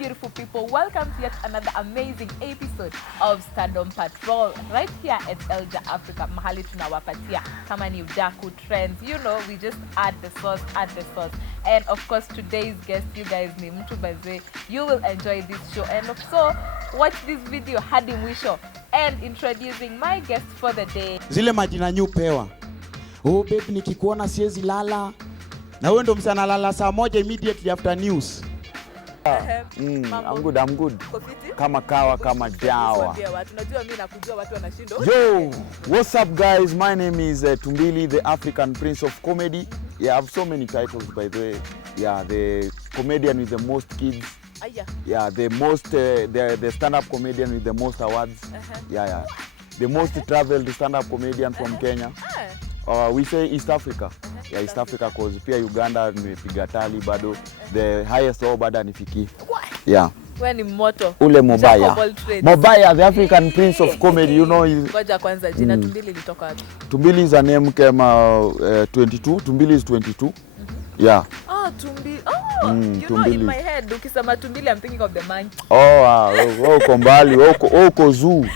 beautiful people, welcome to yet another amazing episode of Stardom Patrol right here at Elja Africa. Mahali tunawapatia kama ni udaku trends, you know, we just add the sauce. And of course today's guest, you guys ni mtu baze, you will enjoy this show, and so watch this video hadi mwisho. And introducing my guest for the day, zile majina nyupewa. Oh babe, nikikuona siwezi lala. Na wewe ndo msana lala saa moja immediately after news. I'm good. Kama kawa, kama dawa. Yo, what's up guys? My name is 2Mbili, the African Prince of Comedy. Yeah, I have so many titles by the way. Yeah, the comedian with the most kids. Yeah, the stand-up comedian with the most awards. Yeah. The most traveled stand-up comedian from Kenya. We say East Africa. Yeah, East Africa cause pia Uganda nimepiga tali bado. The highest all bado nifiki. Yeah. Wewe ni moto. Ule Mobaya, the African Prince of Comedy, you know. Ngoja kwanza jina 2Mbili litoka wapi? 2Mbili is a name kama 22. 2Mbili is 22. Yeah. Oh, 2Mbili. Oh, you know, in my head ukisema 2Mbili I'm thinking of the monkey. Uko mbali, uko zoo.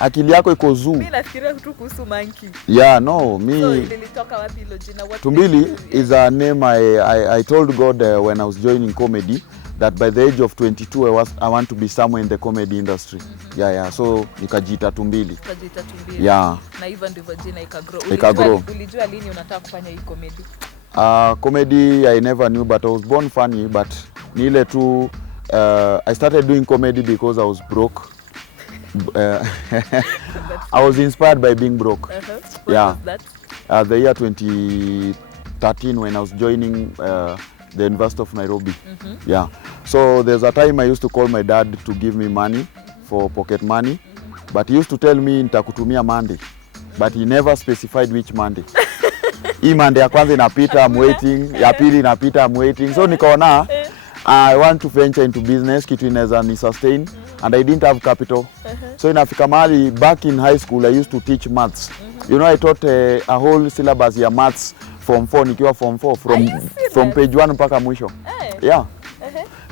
Akili yako iko zoo. Mimi nafikiria tu kuhusu monkey. Yeah, no, me. So ilitoka wapi hilo jina? 2Mbili is a name I told God when I was joining comedy that by the age of 22 I want to be somewhere in the comedy industry. Yeah. So nikajiita 2Mbili. Yeah. Na hivyo ndivyo jina ikagrow. Ulijua lini unataka kufanya hii comedy? Comedy I never knew, but I was born funny, but ni ile tu I started doing comedy because I was broke. I was inspired by being broke. What was that? The year 2013 when I was joining the University of Nairobi. Yeah. So there's a time I used to call my dad to give me money for pocket money, but he used to tell me nitakutumia Monday, but he never specified which Monday. Hii Monday ya kwanza inapita, I'm waiting, ya pili inapita, I'm waiting. So nikaona I want to venture into business, kitu inaweza ni sustain, and I didn't have capital. So inafika mahali, back in high school I used to teach maths. You know, I taught a whole syllabus ya maths from 4, nikiwa from 4, from page 1 mpaka mwisho. Yeah.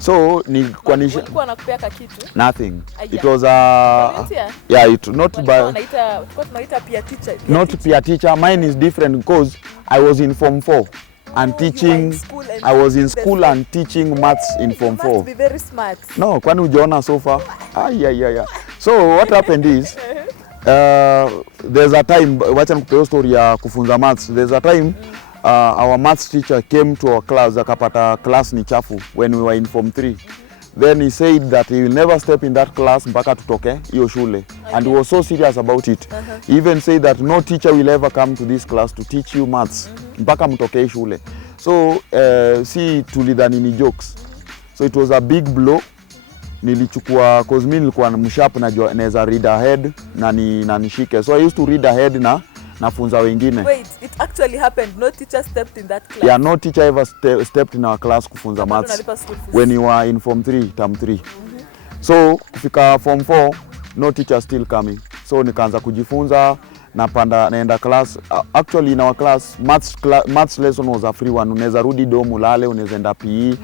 So walikuwa nakupea kitu? Nothing. It was tunaita peer teacher. Not peer teacher. Mine is different because I was in form 4 and teaching. I was in school and teaching maths in form 4. You must be very smart. No, kwani ujiona so far? Yeah. So what happened is there's a time, wacha nikupea story ya kufunza maths. There's a time our maths teacher came to our class, akapata class ni chafu when we were in form 3. Then he said that he will never step in that class mpaka tutoke hiyo shule. And he was so serious about it. He even said that no teacher will ever come to this class to teach you maths mpaka mtoke shule. So si tulidhani ni jokes. So it was a big blow. Nilichukua cause mimi nilikuwa msharp najua naweza read ahead na nishike. So I used to read ahead na nafunza wengine. Wait, it actually happened. No teacher stepped in that class? Yeah, no teacher ever stepped in our class kufunza maths when you were in form 3, term 3. So kufika form 4, no teacher still coming. So nikaanza kujifunza, naenda class. Actually in our class, maths lesson was a free one. Unaweza rudi domu ulale, unaweza enda PE.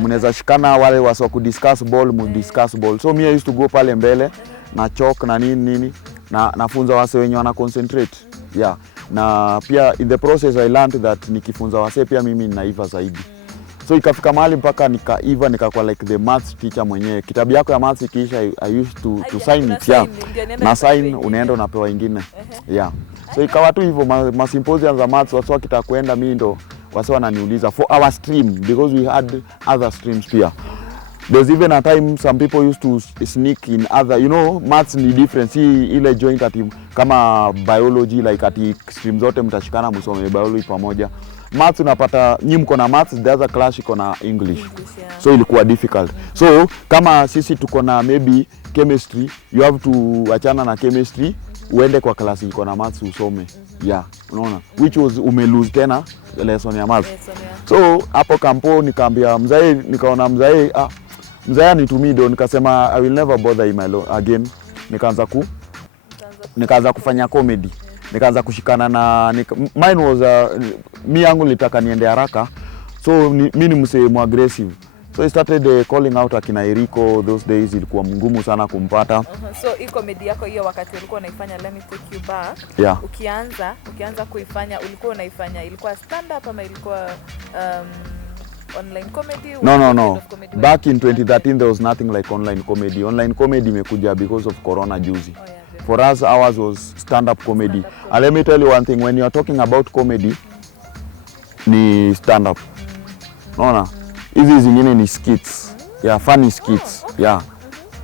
Mnaweza shikana wale wasa kudiscuss ball, discuss ball. So me I used to go pale mbele, na chalk na nini. Nafunza wase wenye wana concentrate. Yeah. Na pia in the process I learned that nikifunza wase pia mimi ninaiva zaidi. So ikafika mahali mpaka nikakuwa like the maths teacher mwenyewe. Kitabu yako ya maths ikiisha I used to sign it. Yeah. Na sign unaenda unapewa ingine. Yeah. So ikawa tu hivyo masymposium za maths wase wakitaka kwenda mimi ndo wase wananiuliza for our stream because we had other streams pia. There's even a time some people used to sneak in other, you know, maths ni different. Si ile joint ati kama biology like ati stream zote mtashikana msome biology pamoja. Maths unapata nyinyi mko na maths, the other class iko na English. Yeah. So ilikuwa difficult. So kama sisi tuko na maybe chemistry, you have to achana na chemistry uende kwa class iko na maths usome. Yeah, unaona? Which was umelose tena lesson ya maths. So hapo kampo nikaambia mzae, nikaona mzae nitumie do, nikasema I will never bother him again. Nikaanza kufanya comedy. Nikaanza kushikana na mine was mi yangu nilitaka niende haraka. So mimi ni msemo aggressive. So he started calling out akina Eriko. Those days ilikuwa mgumu sana kumpata. So hii comedy yako hiyo wakati ulikuwa unaifanya, let me take you back. Yeah. Ukianza kuifanya ulikuwa unaifanya ilikuwa stand up ama ilikuwa online comedy? No. Back in 2013 there was nothing like online comedy. Online comedy imekuja because of corona juzi. For us, ours was stand-up comedy. And let me tell you one thing, when you are talking about comedy, ni stand-up. Unaona? Hizi zingine ni skits. Yeah, funny skits. Yeah.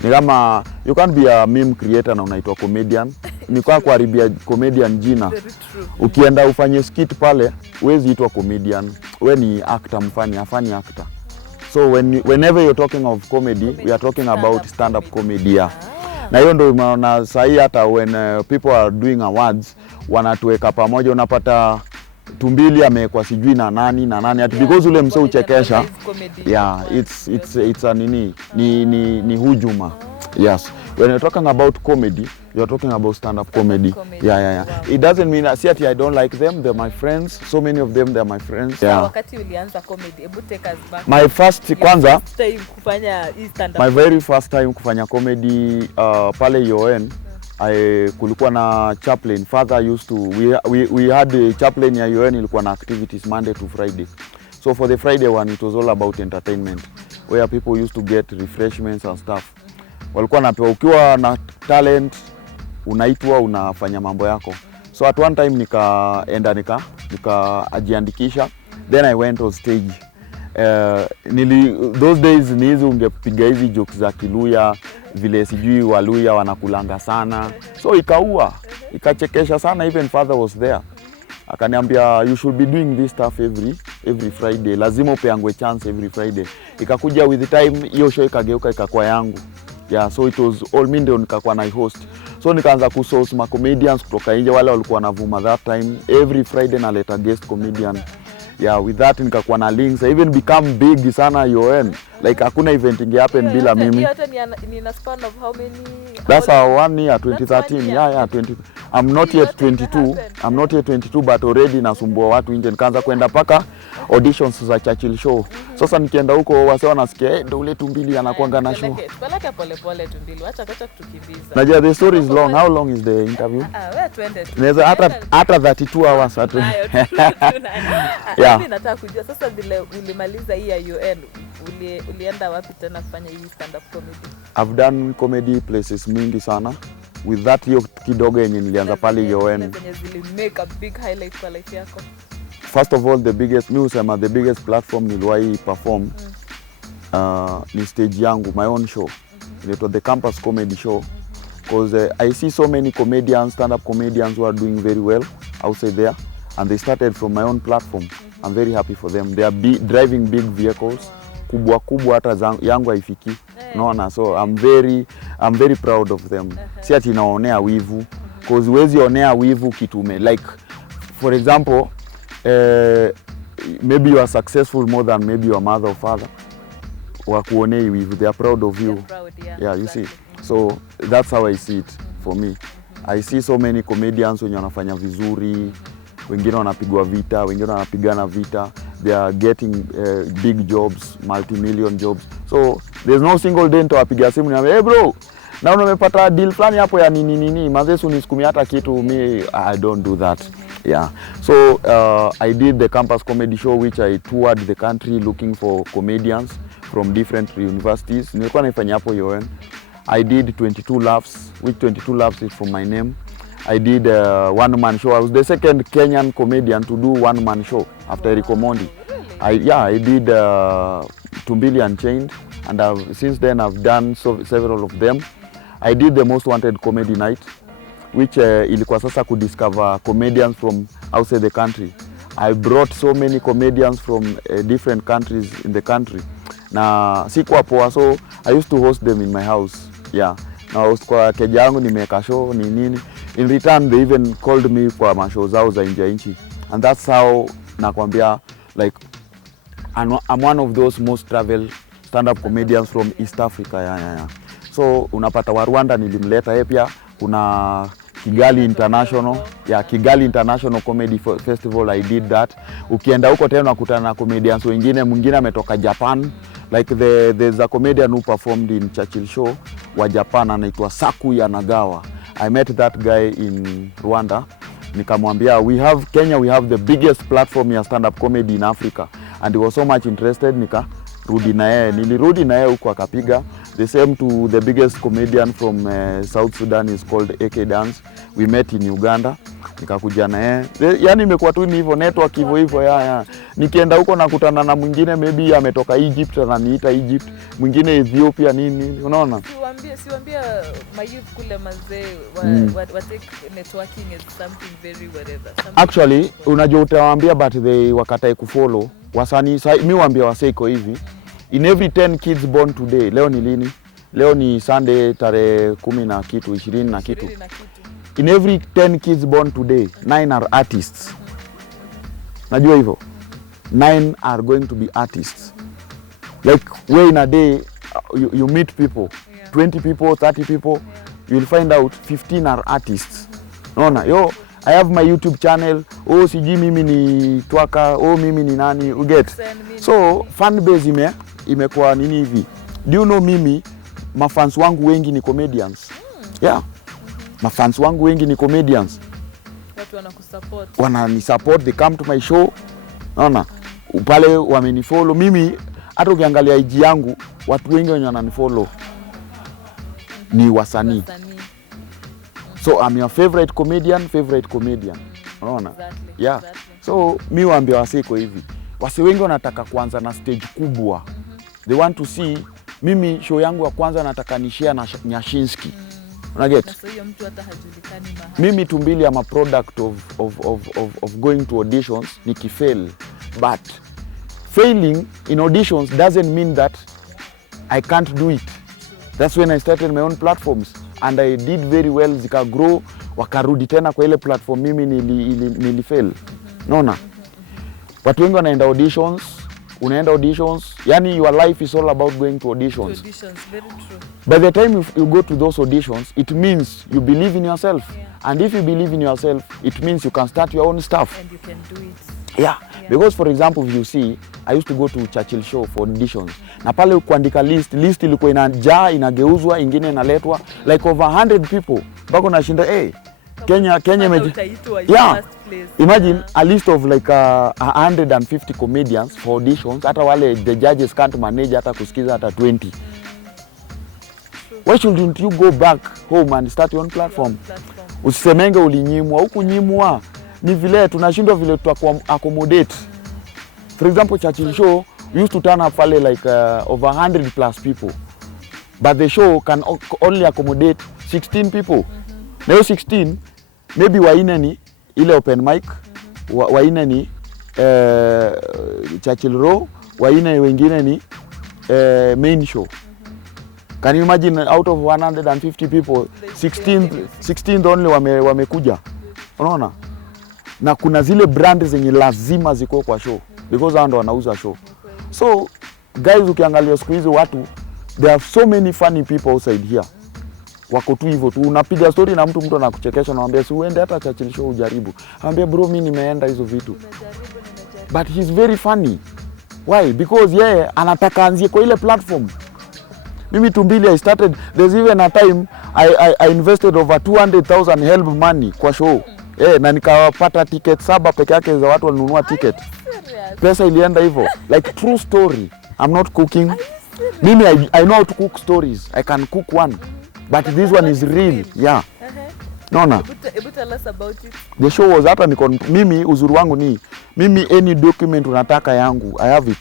Ni kama, you can't be a meme creator na unaitwa comedian. Ni kwa kuharibia comedian jina. Ukienda ufanye skit pale, huwezi itwa comedian. We ni actor mfani, afani actor. So whenever you're talking of comedy, we are talking about stand-up comedy. Yeah. Na hiyo ndio unaona sahi hata when people are doing awards wanatuweka pamoja, unapata 2Mbili amewekwa sijui na nani at because ule msee uchekesha. Yeah, it's a ni hujuma. Yes, when you're talking about comedy, you're talking about stand-up comedy. Yeah. Wow. It doesn't mean that I don't like them. They're my friends. So many of them, they're my friends. Yeah. Wakati ulianza comedy, hebu take us back. My first time kufanya stand-up. My very first time kufanya comedy pale UN. Kulikuwa na chaplain. Father used to, we had a chaplain ya UN, ilikuwa na activities Monday to Friday. So for the Friday one, it was all about entertainment, where people used to get refreshments and stuff. Walikuwa napewa, ukiwa na talent unaitwa unafanya mambo yako. So at one time nikaenda ajiandikisha, then I went on stage. Those days ni hizi ungepiga hizi jokes za Kiluya, vile sijui Waluya wanakulanga sana. So ikachekesha sana. Even father was there. Akaniambia you should be doing this stuff every Friday. Lazima upeangwe chance every Friday. Ikakuja with the time hiyo show ikageuka ikakuwa yangu. Yeah, so it was all me ndio nikakuwa na host. So nikaanza kusource ma comedians kutoka nje, wale walikuwa wanavuma that time. Every Friday na leta guest comedian. Yeah, with that nikakuwa na links. I even become big sana UN. Like hakuna event inge happen bila mimi. Hata ni na span of how many? That's our 1 year, 2013. Yeah, 20. I'm not yet 22. I'm not yet 22, but already nasumbua watu nje. Nikaanza kwenda paka auditions za Churchill Show. Sasa nikienda huko wase wanasikia ndio ule 2Mbili anakuanga na show. Peleka pole 2Mbili. Acha kutukimbiza. Najua the story is long. How long is the interview? Wewe twende. Naweza hata 32 hours hata. Mimi nataka kujua sasa vile ulimaliza hii ya UN, ulienda wapi tena kufanya hii stand up comedy? I've done comedy places mingi sana. With that hiyo kidogo yenye nilianza pale UN. Zili make a big highlight kwa life yako. First of all, the biggest platform niliwahi perform ni stage yangu, my own show. It was the campus comedy show. Because I see so many comedians, stand-up comedians who are doing very well outside there. And they started from my own platform. I'm very happy for them. They are driving big vehicles. Kubwa hata yangu haifiki. Unaona, so I'm very proud of them. Si ati naonea wivu. Because huwezi onea wivu kitume. Like, for example, maybe you are successful more than maybe your mother or father. Wakuonei wivu. They are proud of you. Yeah, you see. So that's how I see it for me. I see so many comedians wenye wanafanya vizuri. Wengine wanapigwa vita, wengine wanapigana vita. They are getting big jobs, multi-million jobs. So there's no single day nitawapigia simu niambie, hey bro, na umepata deal fulani hapo ya nini, mazesu nisukumia hata kitu. Me, I don't do that. Yeah. So I did the campus comedy show which I toured the country looking for comedians from different universities. Nilikuwa naifanya hapo UN. I did 22 laughs, which 22 laughs is from my name. I did a one-man show. I was the second Kenyan comedian to do one-man show after Eriko Mondi. I did 2Mbili Unchained, and since then I've done several of them. I did the Most Wanted Comedy Night, which ilikuwa sasa kudiscover comedians from outside the country. I brought so many comedians from different countries in the country. Na sikuwa poa, so I used to host them in my house. Yeah. Na host kwa keja yangu nimeweka show nini. In return, they even called me kwa mashow zao za nje nchi. And that's how nakwambia, like, I'm one of those most travel stand-up comedians from East Africa. Yeah. So unapata wa Rwanda nilimleta yeye pia. Kuna Kigali International. Yeah, Kigali International Comedy Festival, I did that. Ukienda huko tena unakutana na comedians wengine, mwingine ametoka Japan, Like there's a comedian who performed in Churchill Show wa Japan anaitwa Saku Yanagawa. I met that guy in Rwanda. Nikamwambia Kenya we have the biggest platform ya stand up comedy in Africa, and he was so much interested. Nilirudi na yeye huko akapiga. The same to the biggest comedian from South Sudan is called AK Dance. We met in Uganda. Nikakuja na yeye. Yaani imekuwa tu ni hivyo network hivyo ya. Nikienda huko nakutana na mwingine maybe ametoka Egypt ananiita Egypt, mwingine Ethiopia nini, unaona? Siwaambia my youth kule mazee what take networking is something very whatever. Actually unajua utawaambia but they wakatae kufollow. Wasanii mimi waambia wasee iko hivi. In every 10 kids born today, leo ni lini? Leo ni Sunday tarehe 10 na kitu 20 na kitu. In every 10 kids born today, 9 are artists. Najua hivyo. 9 are going to be artists. Like where in a day you meet people, 20 people, 30 people, you'll find out 15 are artists. Naona, I have my YouTube channel. Siji mimi ni twaka, mimi ni nani, you get. So fan base imekuwa nini hivi. Do you know mimi mafans wangu wengi ni comedians. Yeah. Mafans wangu wengi ni comedians. Watu wanakusupport. Wananisupport, they come to my show. Naona, pale wamenifollow. Mimi hata ukiangalia IG yangu, watu wengi wenye wananifollow ni wasanii. So I'm your favorite comedian. Unaona? Exactly. Yeah. So mimi waambia wasiko hivi. Wase wengi wanataka kuanza na stage kubwa. They want to see mimi show yangu ya kwanza nataka ni share na Nyashinski. Unaget? So hiyo mtu hata hajulikani mahali. Mimi 2Mbili am a product of going to auditions nikifail. But failing in auditions doesn't mean that I can't do it. That's when I started my own platforms and I did very well, zika grow, wakarudi tena kwa ile platform mimi nilifail. Naona? Watu wengi wanaenda auditions, unaenda auditions, yani your life is all about going to auditions. Very true. By the time you go to those auditions, it means you believe in yourself. Yeah. And if you believe in yourself, it means you can start your own stuff. And you can do it. Yeah. Because for example, if you see, I used to go to Churchill Show for auditions. Na pale kuandika list ilikuwa inageuzwa, ingine inaletwa like over 100 people. Bako nashinda Kenya yeah. Imagine a list of like 150 comedians for auditions. Hata wale the judges can't manage hata kusikiza hata 20. Why shouldn't you go back home and start your own platform? Usisemenge ulinyimwa, hukunyimwa. Ni vile tunashindwa vile accommodate. For example, Churchill Show used to turn up pale like over 100 plus people. But the show can only accommodate 16 people. Now 16 maybe waine ni ile open mic, waine ni Churchill Row, waine wengine ni main show. Can you imagine out of 150 people, 16 only wamekuja. Unaona? Na kuna zile brand zenye lazima ziko kwa show because hao ndo wanauza show. So guys, ukiangalia siku hizo watu, there are so many funny people outside here. Wako tu hivyo tu, unapiga story na mtu anakuchekesha, anamwambia si uende hata Churchill Show ujaribu. Anambia bro, mimi nimeenda hizo vitu. But he's very funny. Why? Because anataka anzie kwa ile platform. Mimi 2Mbili I started, there's even a time I invested over 200,000 help money kwa show. Na nikapata ticket 7 peke yake za watu walinunua ticket. Pesa ilienda hivyo. Like true story. I'm not cooking. Mimi I know how to cook stories. I can cook one. But this one is real. Yeah. Naona? Tell us about it. The show was hata mimi uzuri wangu ni mimi any document unataka yangu I have it.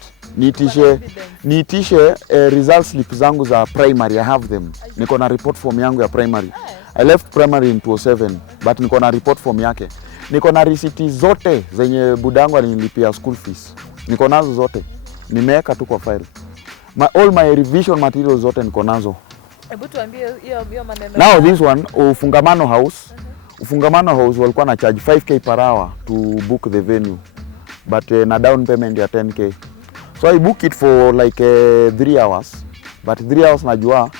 Niitishe result slip zangu za primary, I have them. Niko na report form yangu ya primary. I left primary in 2007 but niko na report form yake. Niko na receipt zote zenye budangu alinilipia school fees. Niko nazo zote. Nimeweka tu kwa file. All my revision materials zote niko nazo. Hebu tuambie hiyo maneno. Now this one Ufungamano House. Ufungamano House walikuwa na charge 5k per hour to book the venue. But na down payment ya 10k. So I book it for like 3 hours. But 3 hours najua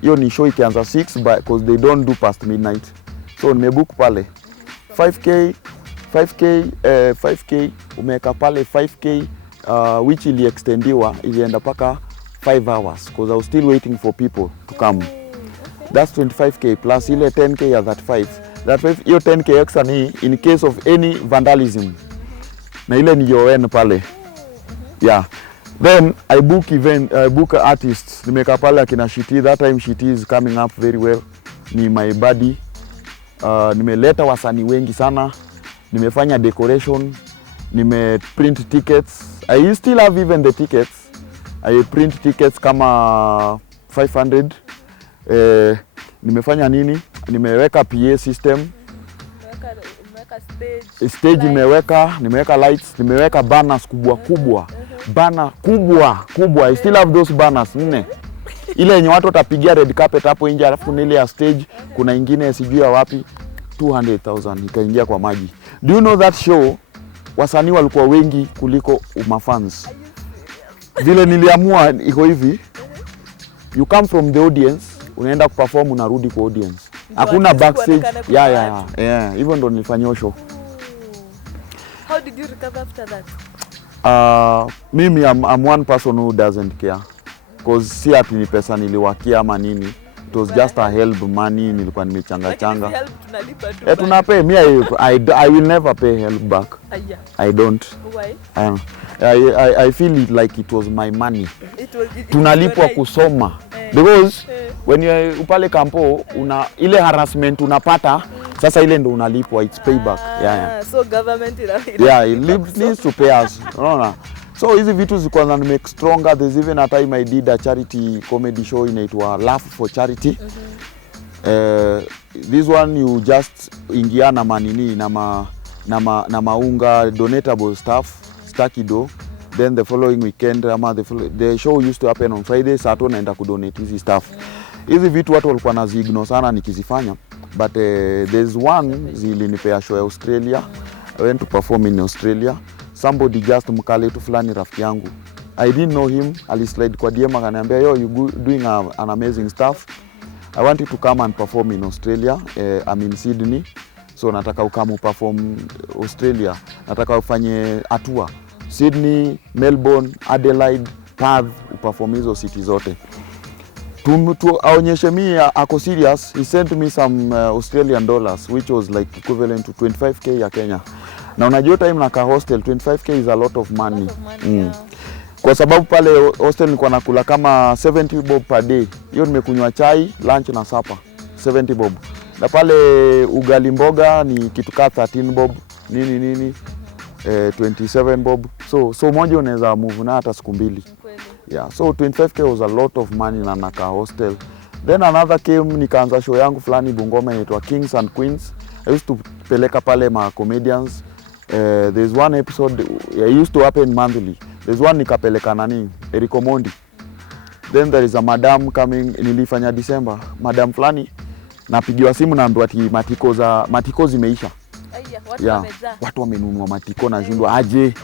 hiyo ni show ikianza 6 because they don't do past midnight. So nimebook pale 5k umeweka pale 5k which ili extendiwa ilienda paka 5 hours because I was still waiting for people to come. That's 25k plus ile 10k ya that 5. That 5 hiyo 10k extra ni in case of any vandalism. Na ile ni UN pale. Yeah. Then I book artists. Nimeka pale akina Shiti. That time Shiti is coming up very well. Ni my buddy. Nimeleta wasanii wengi sana. Nimefanya decoration. Print tickets. I still have even the tickets. I print tickets kama 500. Nimefanya nini? Nimeweka PA system. Stage nimeweka lights, nimeweka banners kubwa. Banner kubwa. I still have those banners 4. Ile yenye watu watapigia red carpet hapo nje, alafu ile ya stage kuna ingine sijui wapi 200,000 ikaingia kwa maji. Do you know that show wasanii walikuwa wengi kuliko mafans? Vile niliamua iko hivi, you come from the audience, unaenda kuperform, unarudi kwa audience. Hakuna backstage. Yeah. Hivyo ndo nilifanyia show. How did you recover after that? Mimi I'm one person who doesn't care. Because si ati ni pesa niliwakia ama nini. It was just a help money nilikuwa nimechanga. Tunapay. I will never pay help back. I don't. Why? I feel it like it was my money. Tunalipwa kusoma. Because when you upale kampo ile harassment unapata, sasa ile ndo unalipwa, it's payback. So government it needs to pay us. Unaona? So hizi vitu zikwanza ni make stronger. There's even a time I did a charity comedy show inaitwa Laugh for Charity. This one you just ingia na manini na maunga donatable stuff, stakido. Then the following weekend the show used to happen on Friday, Saturday naenda kudonate hizi stuff. Hizi vitu watu walikuwa naziignore sana nikizifanya, but there's one zilinipea show ya Australia. I went to perform in Australia. Somebody just mkaletu fulani rafiki yangu, I didn't know him, alislide kwa DM akaniambia, yo, you doing an amazing stuff. I want you to come and perform in Australia. I'm in Sydney, so nataka ukame perform Australia. Nataka ufanye tour Sydney, Melbourne, Adelaide, Perth, uperform hizo city zote. Aonyeshe mi ako serious. He sent me some Australian dollars which was like equivalent to 25k ya Kenya. Na unajua time naka hostel 25k is a lot of money. Yeah. Kwa sababu pale hostel nilikuwa nakula kama 70 bob per day. Hiyo nimekunywa chai, lunch na supper. 70 bob. Na pale ugali mboga ni kitu kama 13 bob. Nini 27 bob. So moja unaweza move na hata siku mbili. Yeah, so 25k was a lot of money na naka hostel. Then another came, nikaanza show yangu fulani Bungoma inaitwa Kings and Queens. I used to peleka pale ma comedians. There's one episode I used to happen monthly. There's one nikapeleka nani Eriko Mondi. Then there is a madam coming, nilifanya December. Madam fulani napigiwa simu naambiwa ati matiko zimeisha. Watu wamenunua matiko na shindwa aje.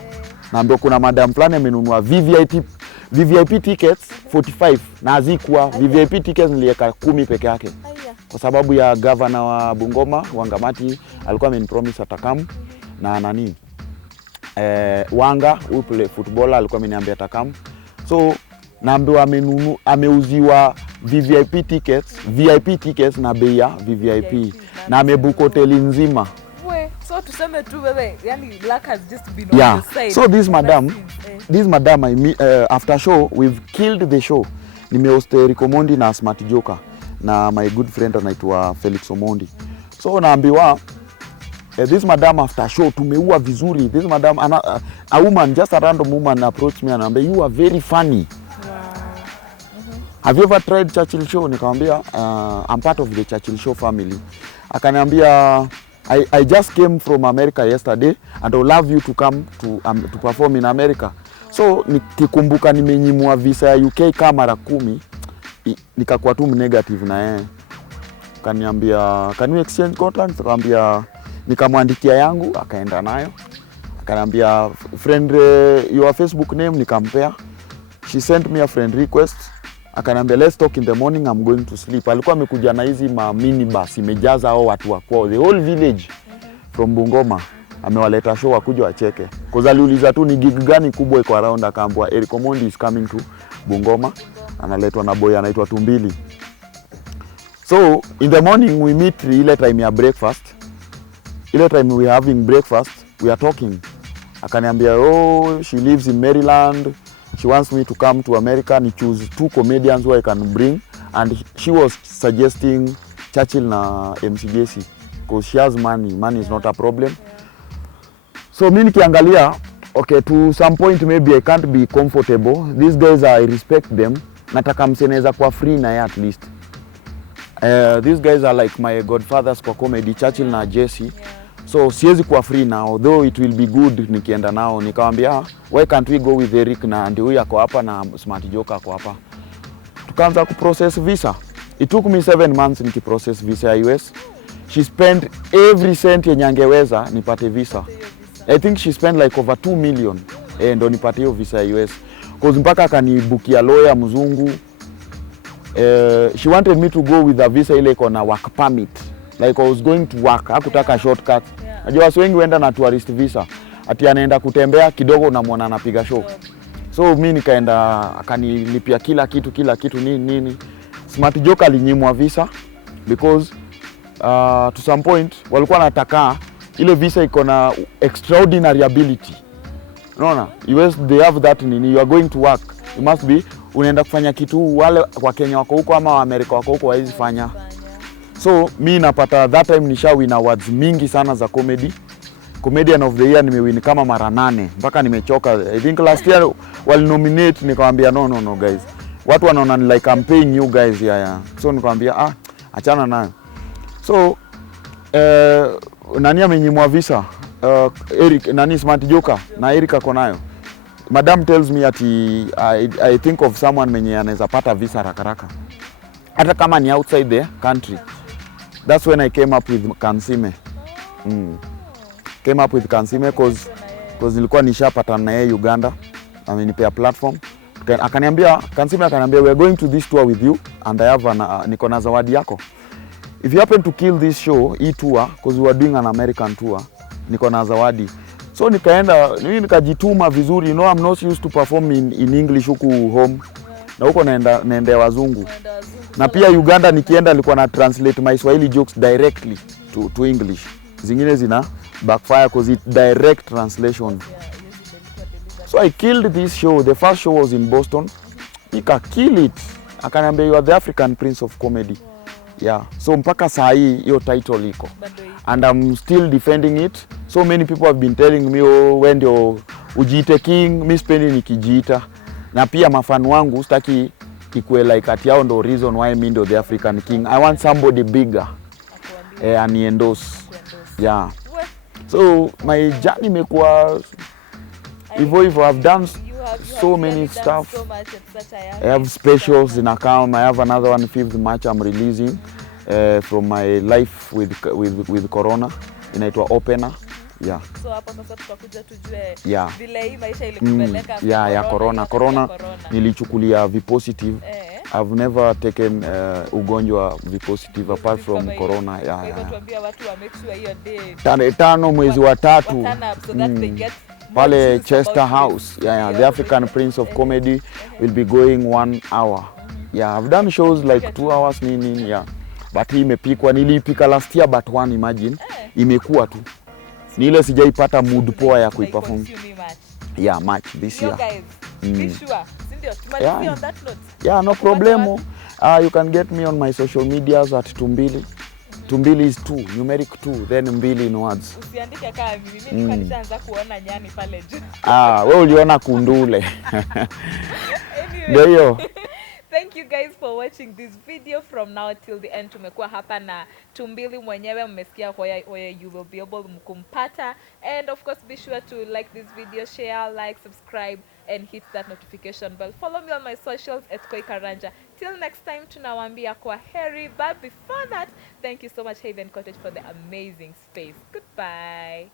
Naambiwa kuna madam fulani amenunua VVIP tickets 45 na hazikuwa VVIP tickets niliweka 10 peke yake. Kwa sababu ya governor wa Bungoma Wangamati alikuwa amenipromise atakamu na nani Wanga who play footballer alikuwa ameniambia atakamu. So naambiwa ameuziwa VIP tickets na bei ya VVIP na amebook hoteli nzima. So tuseme tu wewe, yani luck has just been on your side. So this madam after show we've killed the show. Nimehost Eriko Mondi na Smart Joker na my good friend anaitwa Felix Omondi. So naambiwa this madam after show tumeua vizuri. This madam a woman, just a random woman approached me and anambia, you are very funny. Have you ever tried Churchill Show? Nikamwambia I'm part of the Churchill Show family. Akaniambia I just came from America yesterday and I would love you to come to perform in America. So nikikumbuka nimenyimwa visa ya UK kama mara 10, nikakuwa tu negative na yeye. Akaniambia can we exchange contacts? Nikamwambia nikamwandikia yangu akaenda nayo. Akaniambia friend your Facebook name, nikampea. She sent me a friend request. Akaniambia let's talk in the morning, I'm going to sleep. Alikuwa amekuja na hizi minibus imejaza hao watu wa kwao, the whole village from Bungoma. Amewaleta show wakuja wacheke. Because aliuliza tu ni gig gani kubwa iko around, akaambiwa Eriko Mondi is coming to Bungoma, analetwa na boy anaitwa 2Mbili. So in the morning we meet ile time ya breakfast. Ile time we having breakfast, we are talking. Akaniambia, oh, she lives in Maryland. She wants me to come to America and choose 2 comedians who I can bring. And she was suggesting Churchill na MCJC because she has money. Money is not a problem. So mimi nikiangalia, okay, to some point maybe I can't be comfortable. These guys, I respect them. Nataka mseneza kwa free na at least. These guys are like my godfathers kwa comedy, Churchill na Jesse. So siwezi kuwa free now, though it will be good nikienda nao. Nikamwambia, why can't we go with Eric na ndio huyu ako hapa na Smart Joker ako hapa. Tukaanza kuprocess visa. It took me 7 months nikiprocess visa ya US. She spent every cent yenye angeweza nipate visa. I think she spent like over 2 million ndo nipate hiyo visa ya US. Cause mpaka akanibukia lawyer mzungu. She wanted me to go with a visa ile iko na work permit. Like I was going to work, hakutaka shortcut. Najua watu wengi wenda na tourist visa. Ati anaenda kutembea kidogo na muona anapiga show. So mimi nikaenda akanilipia kila kitu nini. Smart Joker alinyimwa visa because to some point walikuwa wanataka ile visa iko na extraordinary ability. Unaona? US they have that nini, you are going to work. You must be unaenda kufanya kitu wale wa Kenya wako huko ama wa America wako huko hawezi fanya. So mimi napata that time nishawin awards mingi sana za comedy. Comedian of the year nimewin kama mara 8 mpaka nimechoka. I think last year wali nominate nikamwambia no guys. Watu wanaona like I'm paying you guys yeah. So nikamwambia achana nayo. So nani amenyimwa visa? Eric nani Smart Joker na Eric ako nayo. Madam tells me ati I think of someone mwenye anaweza pata visa haraka. Hata kama ni outside the country. That's when I came up with Kansiime. Came up with Kansiime cause nilikuwa nishapatana na yeye Uganda. Amenipea platform. Akaniambia Kansiime akaniambia we are going to this tour with you and I have niko na zawadi yako. If you happen to kill this show, hii tour, cause we are doing an American tour, niko na zawadi. So nikaenda, mimi nikajituma vizuri. You know, I'm not used to perform in English huku home. Na huko naenda wazungu. Na pia Uganda nikienda nilikuwa na translate my Swahili jokes directly to English. Zingine zina backfire cause it direct translation. So I killed this show. The first show was in Boston. Nika kill it. Akaniambia you are the African Prince of Comedy. Yeah. So mpaka saa hii hiyo title iko. And I'm still defending it. So many people have been telling me, oh, when ndio ujiite king, mimi sipendi nikijiita. Na pia mafanu wangu sitaki ikue like ati yao ndo reason why mimi ndo the African king. I want somebody bigger. And endorse. Yeah. So my journey imekuwa hivyo. I've done so many stuff. I have specials in account. I have another one 5th March I'm releasing from my life with Corona. Inaitwa Opener. Yeah. So hapo sasa tutakuja tujue vile hii maisha ilikupeleka ya corona nilichukulia V-positive. I've never taken ugonjwa V-positive apart from corona. Hivyo tuambia watu wa make sure hiyo day 5 mwezi wa 3 so that they get pale Chester House. The African Prince of Comedy will be going 1 hour. I've done shows like 2 hours nini. But hii imepikwa, nilipika last year but one imagine imekuwa tu. Ni ile sijaipata mood poa ya kuiperform. Match this year. Guys, be sure. Sindio, tumalizie on that note. No problem. You can get me on my social medias at 2Mbili. 2Mbili is 2, numeric 2, then Mbili in words. Usiandike kama mimi nishaanza kuona nyani pale juu. Wewe uliona kundule. Ndio hiyo. Thank you guys for watching this video from now till the end. Tumekuwa hapa na 2Mbili mwenyewe, mmesikia where you will be able kumpata. And of course be sure to like this video, share, like, subscribe and hit that notification bell. Follow me on my socials @KoiKaranja. Till next time tunawaambia kwa heri, but before that, thank you so much Haven Cottage for the amazing space. Goodbye.